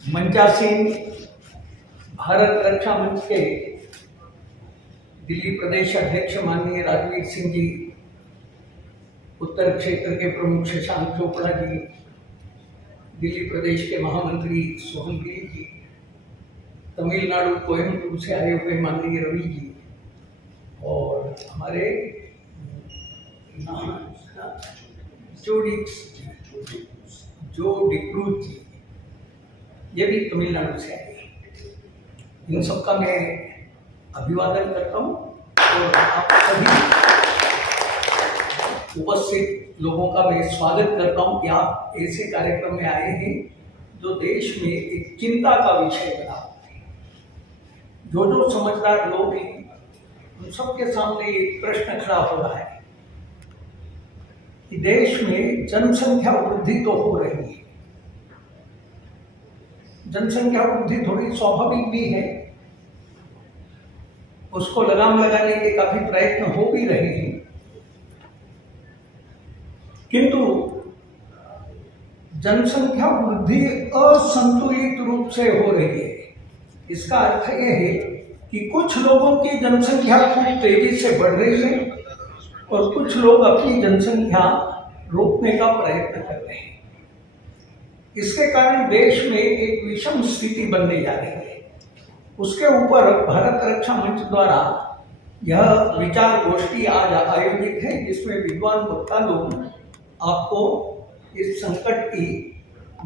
मंचासीन भारत रक्षा मंच के दिल्ली प्रदेश अध्यक्ष माननीय राजवीर सिंह जी, उत्तर क्षेत्र के प्रमुख शशांक चोपड़ा जी, दिल्ली प्रदेश के महामंत्री सोहनगिरी जी, तमिलनाडु कोयम्बटूर से आए हुए माननीय रवि जी और हमारे जो डिक्रूज जी, ये भी तमिलनाडु से आए। इन सबका मैं अभिवादन करता हूँ और आप सभी उपस्थित लोगों का मैं स्वागत करता हूँ कि आप ऐसे कार्यक्रम में आए हैं जो देश में एक चिंता का विषय बना हुआ है। जो समझदार लोग हैं उन सबके सामने एक प्रश्न खड़ा हो रहा है कि देश में जनसंख्या वृद्धि तो हो रही है, जनसंख्या वृद्धि थोड़ी स्वाभाविक भी है, उसको लगाम लगाने के काफी प्रयत्न हो भी रहे हैं, किंतु जनसंख्या वृद्धि असंतुलित रूप से हो रही है। इसका अर्थ यह है कि कुछ लोगों की जनसंख्या खूब तेजी से बढ़ रही है और कुछ लोग अपनी जनसंख्या रोकने का प्रयत्न कर रहे हैं। इसके कारण देश में एक विषम स्थिति बनने जा रही है। उसके ऊपर भारत रक्षा मंच द्वारा यह विचार गोष्ठी आज आयोजित है, जिसमें विद्वान वक्ता लोग आपको इस संकट की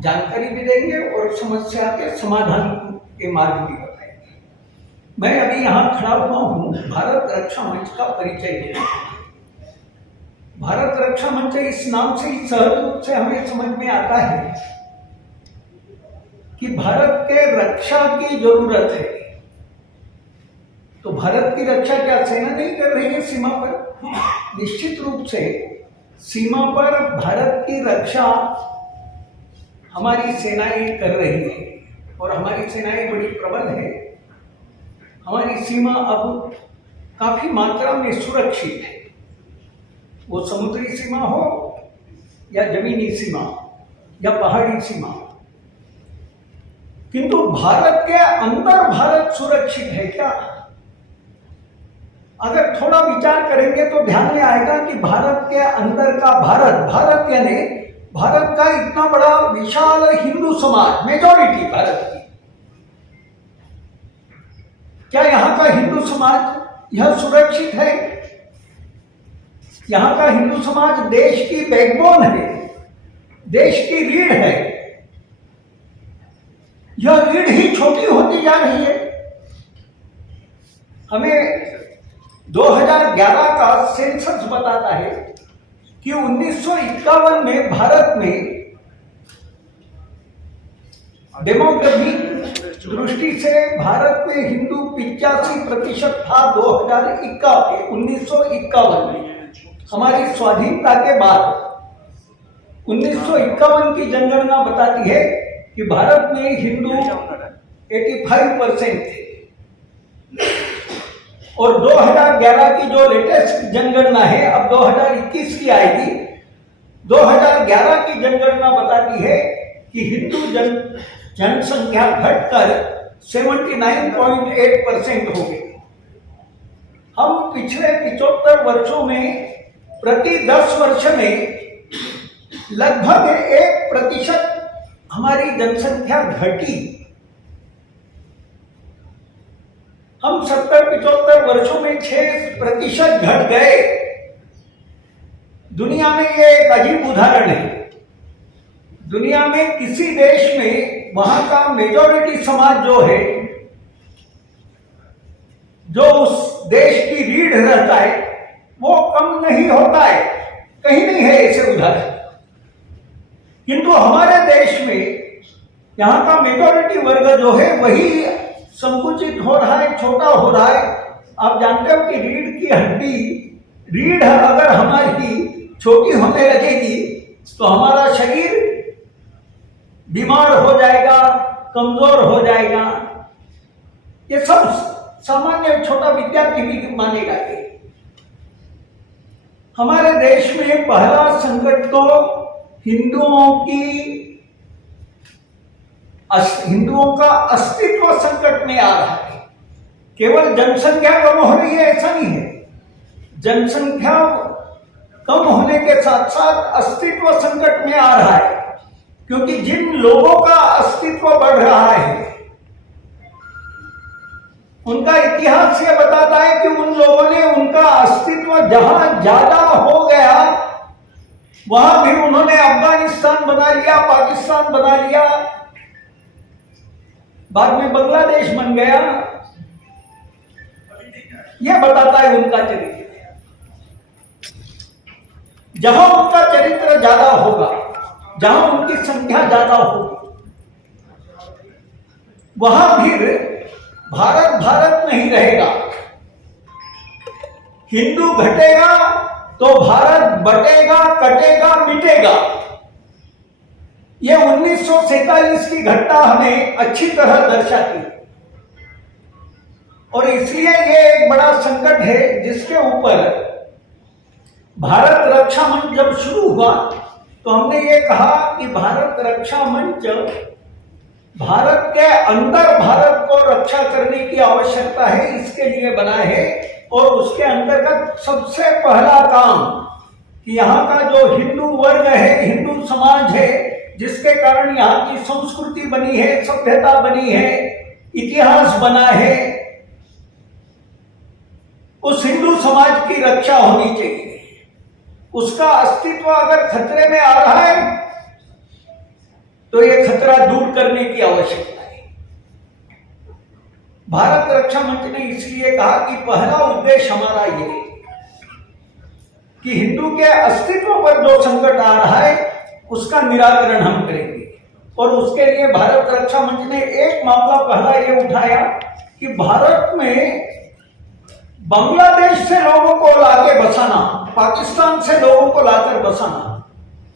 जानकारी भी देंगे और समस्या के समाधान के मार्ग भी बताएंगे। मैं अभी यहाँ खड़ा हुआ हूँ भारत रक्षा मंच का परिचय देने। भारत रक्षा मंच इस नाम से ही सहज रूप से हमें समझ में आता है कि भारत के रक्षा की जरूरत है। तो भारत की रक्षा क्या सेना नहीं कर रही है सीमा पर? निश्चित रूप से सीमा पर भारत की रक्षा हमारी सेनाएं कर रही है और हमारी सेनाएं बड़ी प्रबल है। हमारी सीमा अब काफी मात्रा में सुरक्षित है, वो समुद्री सीमा हो या जमीनी सीमा या पहाड़ी सीमा। किंतु भारत के अंदर भारत सुरक्षित है क्या? अगर थोड़ा विचार करेंगे तो ध्यान में आएगा कि भारत के अंदर का भारत यानी भारत का इतना बड़ा विशाल हिंदू समाज, मेजॉरिटी भारत की, क्या यहाँ का हिंदू समाज यह सुरक्षित है? यहाँ का हिंदू समाज देश की बैकबोन है, देश की रीढ़ है। यह रीढ़ ही छोटी होती जा रही है। हमें 2011 का सेंसस बताता है कि 1951 में भारत में डेमोग्राफिक दृष्टि से भारत में हिंदू 85% था। 1951 में हमारी स्वाधीनता के बाद 1951 की जनगणना बताती है कि भारत में हिंदू 85% थे और 2011 की जो लेटेस्ट जनगणना है, अब 2021 की आएगी, 2011 की जनगणना बताती है कि हिंदू जनसंख्या घटकर 79.8% हो गई। हम पिछले 75 वर्षों में प्रति 10 वर्ष में लगभग 1% हमारी जनसंख्या घटी। हम 70-75 वर्षों में 6% घट गए। दुनिया में ये एक अजीब उदाहरण है। दुनिया में किसी देश में वहां का मेजॉरिटी समाज जो है, जो उस देश की रीढ़ रहता है, वो कम नहीं होता है। कहीं नहीं है ऐसे उदाहरण। किंतु हमारे देश में यहाँ का मेजॉरिटी वर्ग जो है वही संकुचित हो रहा है, छोटा हो रहा है। आप जानते हो कि रीढ़ अगर हमारी छोटी होने लगेगी तो हमारा शरीर बीमार हो जाएगा, कमजोर हो जाएगा। ये सब सामान्य छोटा विद्यार्थी भी मानेगा। ये हमारे देश में पहला संकट तो हिंदुओं की हिंदुओं का अस्तित्व संकट में आ रहा है। केवल जनसंख्या कम हो रही है ऐसा नहीं है, जनसंख्या कम होने के साथ साथ अस्तित्व संकट में आ रहा है, क्योंकि जिन लोगों का अस्तित्व बढ़ रहा है उनका इतिहास ये बताता है कि उन लोगों ने उनका अस्तित्व जहां ज्यादा हो गया वहां भी उन्होंने अफगानिस्तान बना लिया, पाकिस्तान बना लिया, बाद में बांग्लादेश बन गया। यह बताता है उनका चरित्र। जहां उनका चरित्र ज्यादा होगा, जहां उनकी संख्या ज्यादा होगी, वहां फिर भारत भारत नहीं रहेगा। हिंदू घटेगा तो भारत बटेगा, कटेगा, मिटेगा। यह 1947 की घटना हमें अच्छी तरह दर्शाती है और इसलिए यह एक बड़ा संकट है जिसके ऊपर भारत रक्षा मंच जब शुरू हुआ तो हमने ये कहा कि भारत रक्षा मंच भारत के अंदर भारत को रक्षा करने की आवश्यकता है, इसके लिए बना है। और उसके अंतर्गत सबसे पहला काम कि यहाँ का जो हिंदू वर्ग है, हिंदू समाज है, जिसके कारण यहाँ की संस्कृति बनी है, सभ्यता बनी है, इतिहास बना है, उस हिंदू समाज की रक्षा होनी चाहिए। उसका अस्तित्व अगर खतरे में आ रहा है तो यह खतरा दूर करने की आवश्यकता है। भारत रक्षा मंच ने इसलिए कहा कि पहला उद्देश्य हमारा ये कि हिंदू के अस्तित्व पर जो संकट आ रहा है उसका निराकरण हम करेंगे। और उसके लिए भारत रक्षा मंच ने एक मामला पहला ये उठाया कि भारत में बांग्लादेश से लोगों को लाके बसाना, पाकिस्तान से लोगों को लाकर बसाना,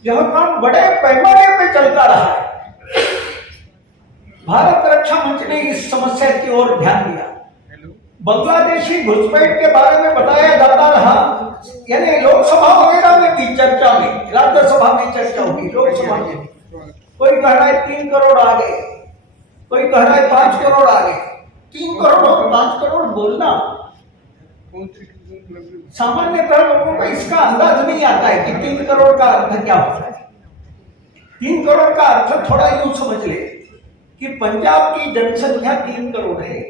यह काम बड़े पैमाने पे चलता रहा है। भारत रक्षा मंच ने इस समस्या की ओर ध्यान दिया। बांग्लादेशी घुसपैठ के बारे में बताया जाता रहा, यानी लोकसभा वगैरह में भी चर्चा में, राज्यसभा में चर्चा हुई, लोकसभा में कोई कह रहा है 3 करोड़ आ गए, कोई कह रहा है 5 करोड़ आ गए। 3 करोड़ और 5 करोड़ बोलना सामान्यतः लोगों को इसका अंदाज नहीं आता है कि 3 करोड़ का अर्थ क्या होता है। 3 करोड़ का अर्थ थोड़ा यूं समझ ले कि पंजाब की जनसंख्या 3 करोड़ है,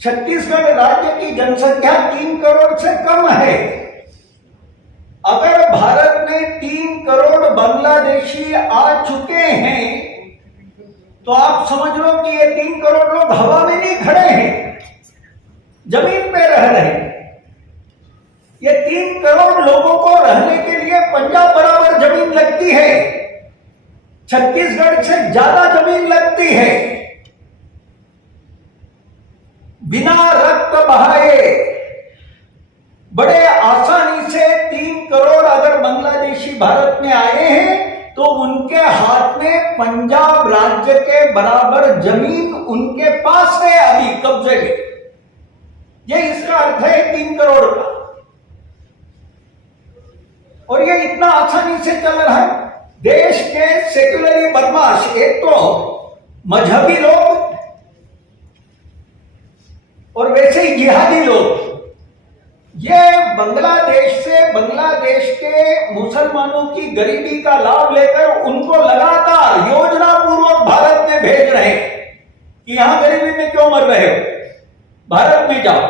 छत्तीसगढ़ राज्य की जनसंख्या 3 करोड़ से कम है। अगर भारत में 3 करोड़ बांग्लादेशी आ चुके हैं तो आप समझ लो कि ये 3 करोड़ लोग हवा में नहीं खड़े हैं, जमीन पे रह रहे हैं। ये 3 करोड़ लोगों को रहने के लिए पंजाब बराबर जमीन लगती है, छत्तीसगढ़ से ज्यादा जमीन लगती है। बिना रक्त बहाए बड़े आसानी से 3 करोड़ अगर बांग्लादेशी भारत में आए हैं तो उनके हाथ में पंजाब राज्य के बराबर जमीन उनके पास है अभी कब्जे में। ये इसका अर्थ है 3 करोड़ का। और ये इतना आसानी से चल रहा है। देश के सेक्युलरी बदमाश, एक तो मजहबी लोग और वैसे ही जिहादी लोग, ये बांग्लादेश से बांग्लादेश के मुसलमानों की गरीबी का लाभ लेकर उनको लगातार योजना पूर्वक भारत में भेज रहे हैं कि यहां गरीबी में क्यों मर रहे हो, भारत में जाओ।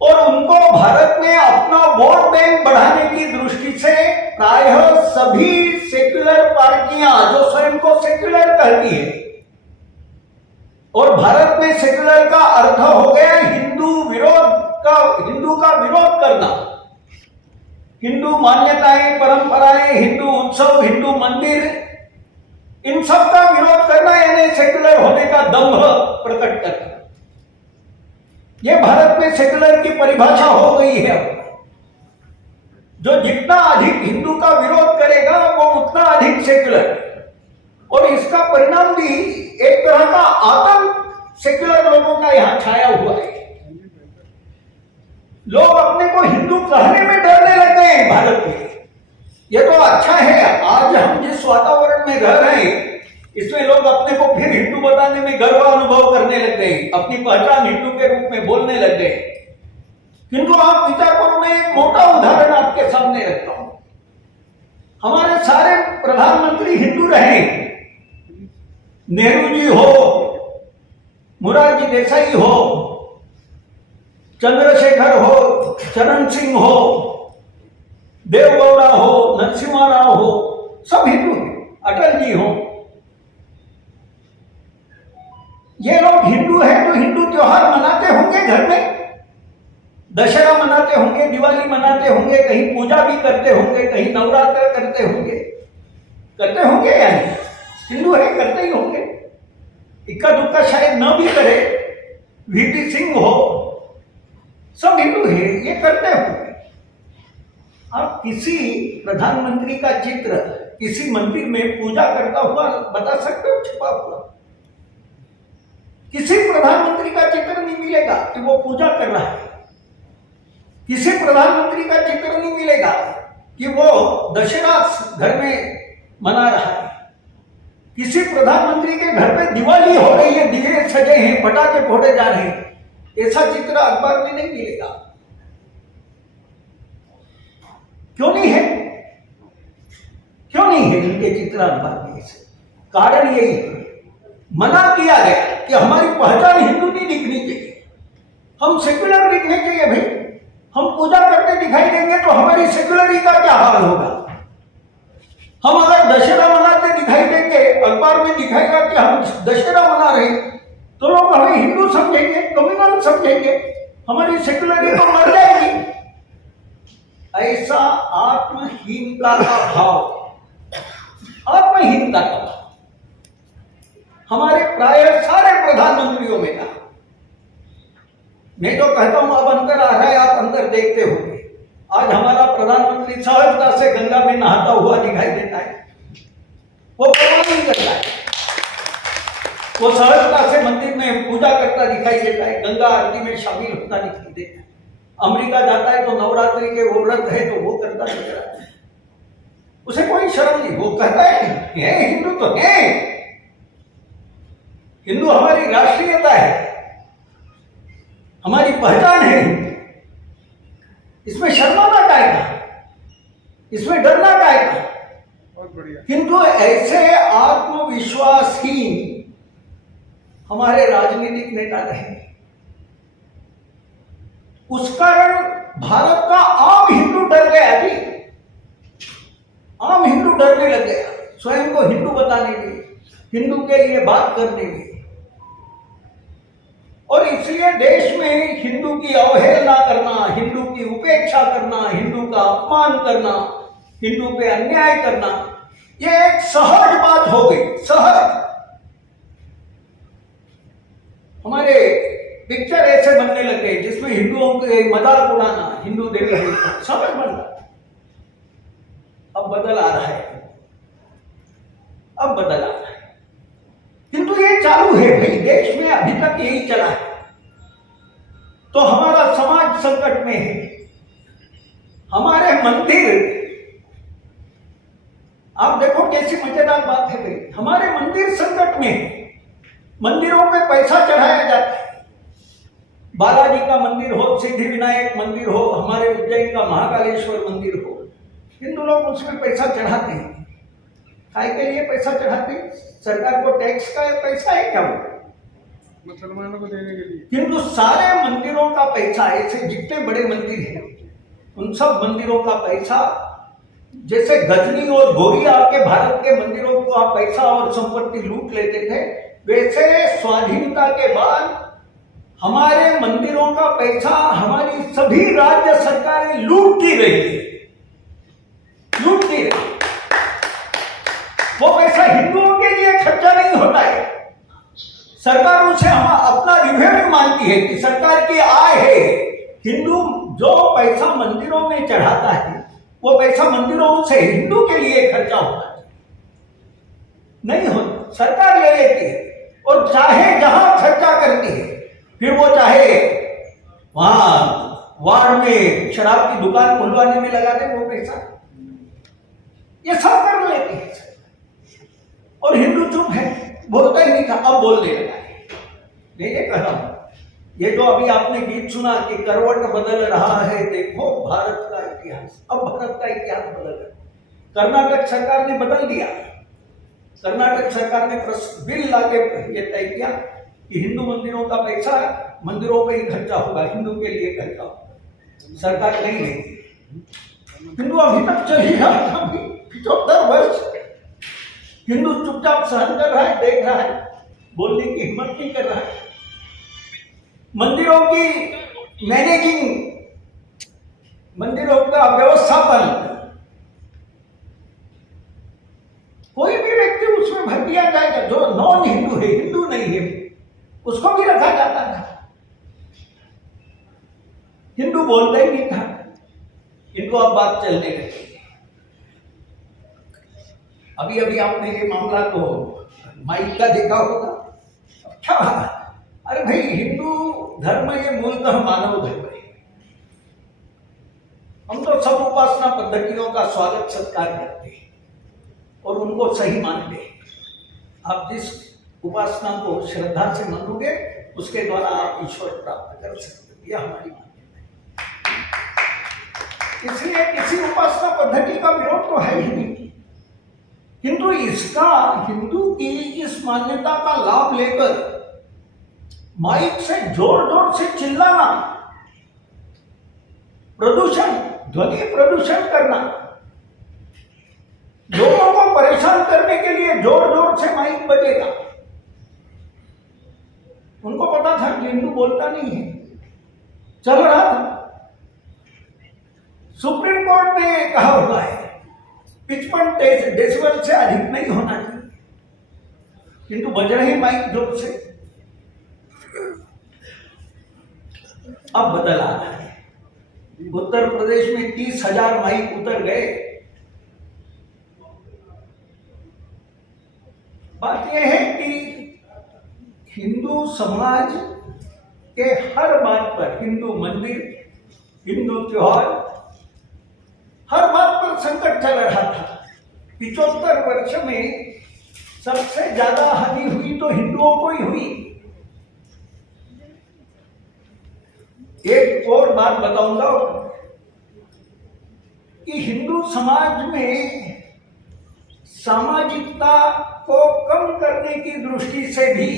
और उनको भारत में अपना वोट बैंक बढ़ाने की दृष्टि से प्रायः सभी सेक्युलर पार्टियां जो स्वयं को सेक्युलर कहती है, और भारत में सेक्युलर का अर्थ हो गया हिंदू का विरोध करना, हिंदू मान्यताएं, परंपराएं, हिंदू उत्सव, हिंदू मंदिर, इन सब का विरोध करना, यानी सेक्युलर होने का दंभ प्रकट करना। यह भारत में सेक्युलर की परिभाषा हो गई है। जो जितना अधिक हिंदू का विरोध करेगा वो उतना अधिक सेक्युलर, और इसका परिणाम भी एक तरह का आतंक सेक्युलर लोगों का यहां छाया हुआ है। लोग अपने को हिंदू कहने में डरने लगते हैं भारत में। यह तो अच्छा है, आज हम जिस वातावरण में रह रहे हैं इसमें लोग अपने को फिर हिंदू बताने में गर्व अनुभव करने लग गए, अपनी पहचान हिंदू के रूप में बोलने लग गए। किंतु आप विचार करो, मैं एक मोटा उदाहरण आपके सामने रखता हूं। हमारे सारे प्रधानमंत्री हिंदू रहे, नेहरू जी हो, मोरारजी देसाई हो, चंद्रशेखर हो, चरण सिंह हो, देवगौड़ा हो, नरसिम्हा राव हो, सब हिंदू हैं, अटल जी हो। ये लोग हिंदू हैं तो हिंदू त्योहार मनाते होंगे, घर में दशहरा मनाते होंगे, दिवाली मनाते होंगे, कहीं पूजा भी करते होंगे, कहीं नवरात्र करते होंगे या नहीं? हिंदू है, करते ही होंगे। इक्का दुक्का शायद न भी करे, वीपी सिंह हो, सब हिंदू है, ये करते होंगे। आप किसी प्रधानमंत्री का चित्र किसी मंदिर में पूजा करता हुआ बता सकते हो छुपा हुआ? किसी प्रधानमंत्री का चित्र नहीं मिलेगा कि वो पूजा कर रहा है। किसी प्रधानमंत्री का चित्र नहीं मिलेगा कि वो दशहरा घर में मना रहा है। किसी प्रधानमंत्री के घर पे दिवाली हो रही है, दिए सजे हैं, पटाखे फोड़े जा रहे हैं, ऐसा चित्र अखबार में नहीं मिलेगा। क्यों नहीं है? क्यों नहीं है इनके चित्र अखबार में? कारण यही है, मना किया गया कि हमारी पहचान हिंदू नहीं दिखनी चाहिए, हम सेक्युलर दिखने चाहिए। भाई हम पूजा करते दिखाई देंगे तो हमारी सेक्युलरिटी का क्या हाल होगा? हम अगर दशहरा मनाते दिखाई देंगे, अखबार में दिखाएगा कि हम दशहरा मना रहे, तो लोग हमें हिंदू समझेंगे, कम्युनल समझेंगे, हमारी सेक्युलरिटी तो मर जाएगी। ऐसा आत्महीनता का भाव, आत्महीनता का भाव हमारे प्राय सारे प्रधानमंत्रियों में था। मैं तो कहता हूं अब अंतर आ रहा है, आप अंतर देखते होंगे। आज हमारा प्रधानमंत्री सहजता से गंगा में नहाता हुआ दिखाई देता है, वो परवाह नहीं करता है। वो सहजता से मंदिर में पूजा करता दिखाई देता है, गंगा आरती में शामिल होता दिखाई देता है। अमेरिका जाता है तो नवरात्रि के वो व्रत है तो वो करता दिख रहा है, उसे कोई शर्म नहीं। वो कहता है हिंदू तो है, हिंदू हमारी राष्ट्रीयता है, हमारी पहचान है, इसमें शर्माना काय का, इसमें डरना काय का? बहुत बढ़िया। किंतु ऐसे आत्मविश्वासहीन हमारे राजनीतिक नेता रहे, उस कारण भारत का आम हिंदू डर गया जी, आम हिंदू डरने लग गया स्वयं को हिंदू बताने में, हिंदू के लिए बात करने में। और इसलिए देश में हिंदू की अवहेलना करना, हिंदू की उपेक्षा करना, हिंदू का अपमान करना, हिंदू पे अन्याय करना, यह एक सहज बात हो गई। सहज हमारे पिक्चर ऐसे बनने लग गए जिसमें हिंदुओं के मजाक उड़ाना, हिंदू देवी देवता समझ बन रहा। अब बदल आ रहा है, अब बदल आ रहा है, किंतु ये चालू है भाई, देश में अभी तक यही चला है। तो हमारा समाज संकट में है, हमारे मंदिर, आप देखो कैसी मजेदार बात है भाई, हमारे मंदिर संकट में है। मंदिरों पे पैसा चढ़ाया जाता है, बालाजी का मंदिर हो, सिद्धि विनायक मंदिर हो, हमारे उज्जैन का महाकालेश्वर मंदिर हो, हिंदू लोग उसमें पैसा चढ़ाते हैं। काय के लिए पैसा चढ़ाते हैं? सरकार को टैक्स का पैसा है क्या? मुसलमानों को देने के लिए। किंतु सारे मंदिरों का पैसा, ऐसे जितने बड़े मंदिर हैं उन सब मंदिरों का पैसा, जैसे गजनी और गौरिया के भारत के मंदिरों का पैसा और संपत्ति लूट लेते थे, वैसे स्वाधीनता के बाद हमारे मंदिरों का पैसा हमारी सभी राज्य सरकारें लूटती रही है, लूटती रही। वो पैसा हिंदुओं के लिए खर्चा नहीं होता है, सरकार उसे हम अपना रिवेन्यू मानती है कि सरकार की आय है। हिंदू जो पैसा मंदिरों में चढ़ाता है वो पैसा मंदिरों से हिंदू के लिए खर्चा होता है, नहीं होता, सरकार ले लेती है। और चाहे जहां खर्चा करती है, फिर वो चाहे वहां वार्ड में शराब की दुकान खुलवाने में लगा दे वो पैसा, ये सब कर लेते। बोलता ही नहीं था, अब बोलने लगा है। मैं ये कह रहा हूं, ये जो अभी आपने गीत सुना कि करवट बदल रहा है देखो भारत का इतिहास, अब भारत का इतिहास बदल रहा है। कर्नाटक सरकार ने बदल दिया। कर्नाटक सरकार ने बिल लाके ये तय किया कि हिंदू मंदिरों का पैसा मंदिरों पे ही खर्चा होगा, हिंदू के लिए खर्चा होगा, सरकार नहीं लेगी। हिंदू अभी तक चल ही रहा है, 75 वर्ष हिंदू चुपचाप सहन कर रहा है, देख रहा है, बोलने की हिम्मत नहीं कर रहा है। मंदिरों की मैनेजिंग, मंदिरों का व्यवस्थापन, कोई भी व्यक्ति उसमें भर दिया जाएगा जो नॉन हिंदू है, हिंदू नहीं है, उसको भी रखा जाता था। हिंदू बोलता ही नहीं था, इनको अब बात चलने लगी। अभी अभी आपने ये मामला तो माइक का देखा होगा। क्या, अरे भाई, हिंदू धर्म ये मूलतः मानव धर्म है। हम तो सब उपासना पद्धतियों का स्वागत सत्कार करते हैं और उनको सही मानते हैं। आप जिस उपासना को श्रद्धा से मानोगे उसके द्वारा आप ईश्वर प्राप्त कर सकते हो, यह हमारी मान्यता है। इसलिए किसी उपासना पद्धति का विरोध तो है ही नहीं, किंतु इसका हिंदू की इस मान्यता का लाभ लेकर माइक से जोर जोर से चिल्लाना, प्रदूषण, ध्वनि प्रदूषण करना, लोगों को परेशान करने के लिए जोर जोर से माइक बजेगा। उनको पता था कि हिंदू बोलता नहीं है, चल रहा था। सुप्रीम कोर्ट ने कहा हुआ है 55 डेसिबल से अधिक नहीं होना चाहिए, किंतु बज रहे माइक जोर से। अब बदल आ रहा है। उत्तर प्रदेश में 30,000 माइक उतर गए। बात यह है कि हिंदू समाज के हर बात पर, हिंदू मंदिर, हिंदू त्योहार, हर बात पर संकट चल रहा था। 75 वर्ष में सबसे ज्यादा हानि हुई तो हिंदुओं को ही हुई। एक और बात बताऊंगा कि हिंदू समाज में सामाजिकता को कम करने की दृष्टि से भी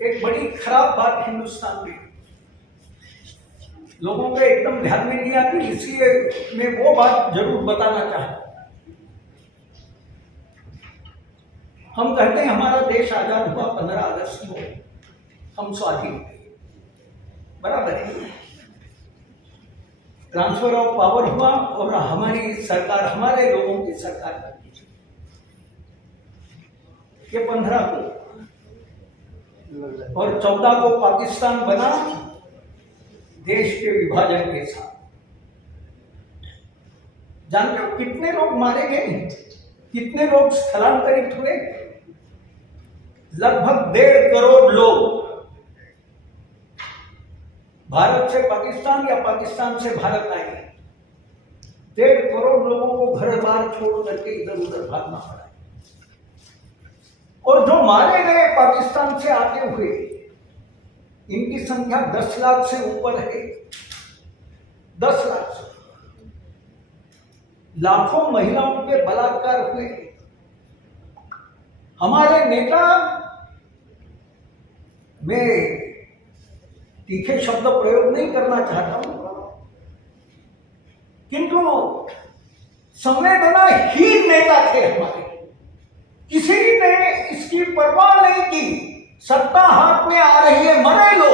एक बड़ी खराब बात हिंदुस्तान में लोगों के एकदम ध्यान में नहीं आती, इसलिए मैं वो बात जरूर बताना चाहता हूं। हम कहते हैं हमारा देश आजाद हुआ 15 अगस्त को, हम स्वाधीन हुए, बराबर है। ट्रांसफर ऑफ पावर हुआ और हमारी सरकार, हमारे लोगों की सरकार बनी। ये 15 को और 14 को पाकिस्तान बना देश के विभाजन के साथ। जानते हो कितने लोग मारे गए, कितने लोग स्थलांतरित हुए? लगभग 1.5 करोड़ लोग भारत से पाकिस्तान या पाकिस्तान से भारत आए। 1.5 करोड़ लोगों को घर बार छोड़ करके इधर उधर भागना पड़ा। और जो मारे गए पाकिस्तान से आते हुए, इनकी संख्या 10 लाख से ऊपर है। 10 लाख से। लाखों महिलाओं पे बलात्कार हुए। हमारे नेता, मैं तीखे शब्द प्रयोग नहीं करना चाहता हूं, किंतु संवेदनाहीन नेता थे हमारे। किसी ने इसकी परवाह नहीं की। सत्ता हाथ में आ रही है, मरने लो,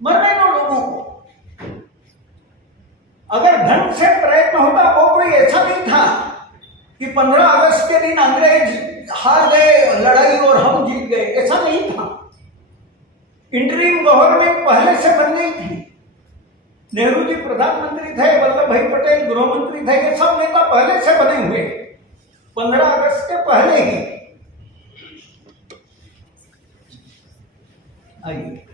मरने दो लोगों को। अगर ढंग से प्रयत्न होता, वो कोई ऐसा नहीं था कि 15 अगस्त के दिन अंग्रेज हार गए लड़ाई और हम जीत गए, ऐसा नहीं था। इंटरिम गवर्नमेंट पहले से बन गई थी। नेहरू जी प्रधानमंत्री थे, वल्लभ भाई पटेल गृह मंत्री थे, ये सब नेता पहले से बने हुए 15 अगस्त के पहले ही। आइए,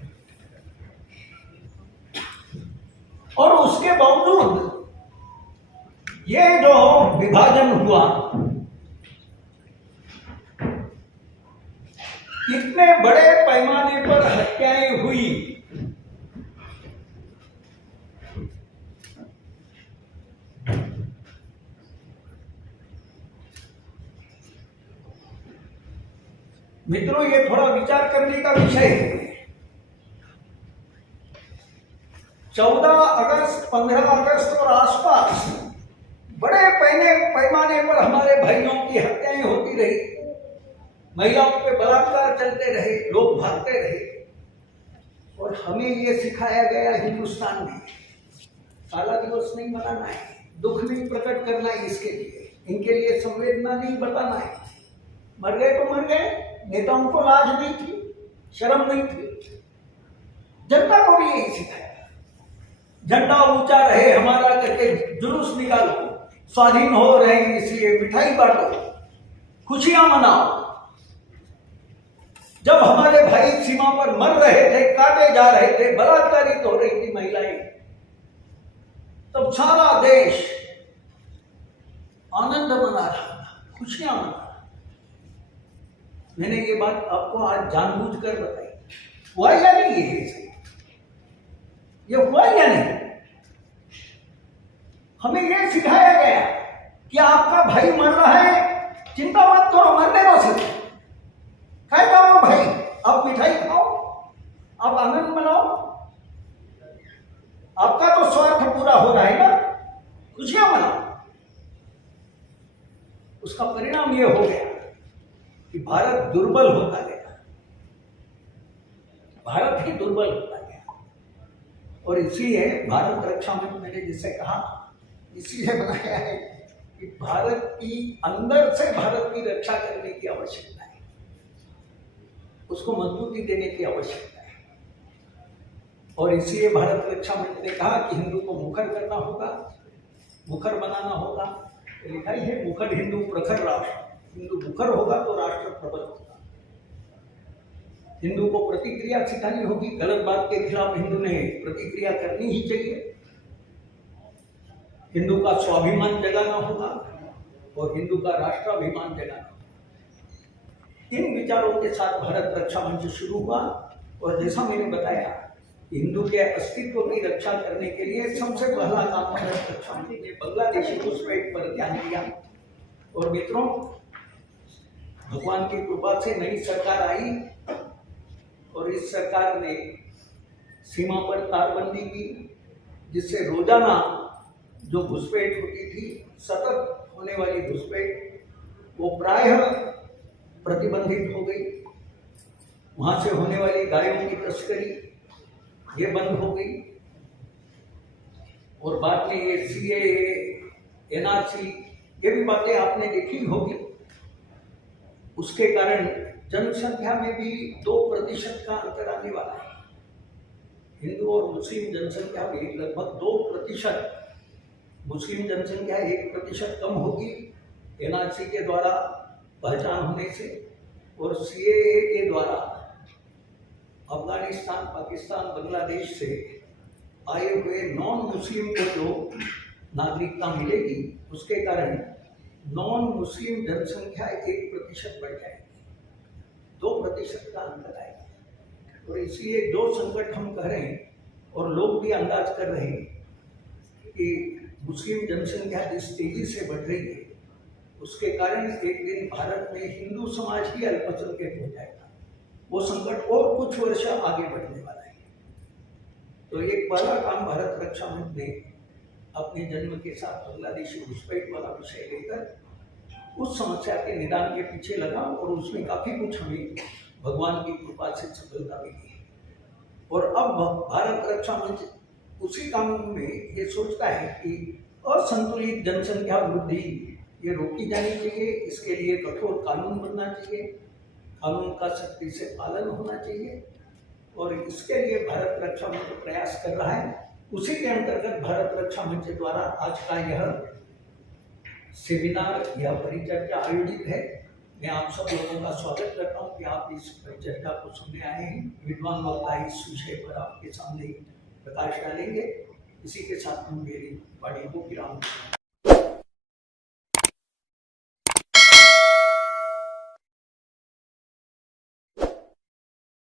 और उसके बावजूद ये जो विभाजन हुआ, इतने बड़े पैमाने पर हत्याएं हुई, मित्रों ये थोड़ा विचार करने का विषय है। 14 अगस्त 15 अगस्त और आसपास बड़े पैमाने पर हमारे भाइयों की हत्याएं होती रही, महिलाओं पे बलात्कार चलते रहे, लोग भागते रहे, और हमें ये सिखाया गया हिंदुस्तान में काला दिवस नहीं मनाना है, दुख नहीं प्रकट करना है, इसके लिए इनके लिए संवेदना नहीं बताना है। मर गए तो मर गए, नेताओं को लाज नहीं थी, शर्म नहीं थी, जनता को भी यही सिखाया। झंडा ऊंचा रहे हमारा करके जुलूस निकालो, स्वाधीन हो रहे हैं इसलिए मिठाई बांटो, खुशियां मनाओ। जब हमारे भाई सीमा पर मर रहे थे, काटे जा रहे थे, बलात्कारित हो रही थी महिलाएं, तब सारा देश आनंद मना रहा था, खुशियां मना रहा। मैंने ये बात आपको आज जानबूझकर बताई। हुआ या नहीं ये हुआ या नहीं? हमें ये सिखाया गया कि आपका भाई मर रहा है, चिंता मत करो, मरने दो सके, खाएगा वो भाई, आप मिठाई खाओ, आप आनंद मनाओ, आपका तो स्वार्थ पूरा हो रहा है ना, खुशियां मनाओ। उसका परिणाम यह हो गया कि भारत दुर्बल होता गया, भारत ही दुर्बल होता गया। और इसलिए भारत रक्षा मंच मैंने जिसे कहा, इसलिए बनाया है कि भारत की अंदर से भारत की रक्षा करने की आवश्यकता है, उसको मजबूती देने की आवश्यकता है। और इसलिए भारत रक्षा मंच ने कहा कि हिंदू को मुखर करना होगा, मुखर बनाना होगा। लिखा ही है, मुखर हिंदू प्रखर राष्ट्र। हिंदू मुखर होगा तो राष्ट्र प्रबल होगा। हिंदू को प्रतिक्रिया सिखानी होगी, गलत बात के खिलाफ हिंदू ने प्रतिक्रिया करनी ही चाहिए। हिंदू का स्वाभिमान जगाना होगा और हिंदू का राष्ट्राभिमान जगाना होगा। इन विचारों के साथ भारत रक्षा मंच शुरू हुआ। और जैसा मैंने बताया, हिंदू के अस्तित्व की रक्षा करने के लिए सबसे पहला काम भारत रक्षा मंच ने बांग्लादेशी घुसपैठ पर ध्यान दिया। और मित्रों, भगवान की कृपा से नई सरकार आई और इस सरकार ने सीमा पर तारबंदी की, जिससे रोजाना जो घुसपैठ होती थी, सतत होने वाली घुसपैठ, वो प्रायः प्रतिबंधित हो गई। वहां से होने वाली गायों की तस्करी ये बंद हो गई। और बाद में ये CAA, NRC, ये भी बातें आपने देखी होगी। उसके कारण जनसंख्या में भी 2% का अंतर आने वाला है। हिंदू और मुस्लिम जनसंख्या में लगभग 2%, मुस्लिम जनसंख्या 1% कम होगी NRC के द्वारा पहचान होने से, और CAA के द्वारा अफगानिस्तान, पाकिस्तान, बांग्लादेश से आए हुए नॉन मुस्लिम को जो नागरिकता मिलेगी, उसके कारण नॉन मुस्लिम जनसंख्या 1% बढ़ जाएगी, 2% का अंतर आएगा। और इसलिए जो संकट हम कह रहे हैं और लोग भी अंदाज कर रहे हैं कि मुस्लिम जनसंख्या जिस तेजी से बढ़ रही है, उसके कारण एक दिन भारत में हिंदू समाज ही अल्पसंख्यक हो जाएगा। वो संकट और कुछ वर्ष आगे बढ़ने वाला है। तो एक पहला काम भारत रक्षा मंच ने अपने जन्म के साथ बांग्लादेशी घुसपैठ वाला विषय लेकर उस समस्या के निदान के पीछे लगा, और उसमें काफी कुछ हमें भगवान की कृपा से सफलता मिली है। और अब भारत रक्षा मंच उसी काम में ये सोचता है कि असंतुलित जनसंख्या वृद्धि ये रोकी जानी चाहिए। इसके लिए कठोर कानून बनना चाहिए, कानून का सख्ती से पालन होना चाहिए, और इसके लिए भारत रक्षा मंच प्रयास कर रहा है। उसी के अंतर्गत भारत रक्षा मंच द्वारा आज का यह सेमिनार या परिचर्चा आयोजित है। मैं आप सब लोगों का स्वागत करता हूं कि आप इस परिचर्चा को सुनने आए हैं। विद्वान वक्ता इस विषय पर आपके सामने प्रकाश डालेंगे। इसी के साथ हम मेरी वाणी को विराम देंगे।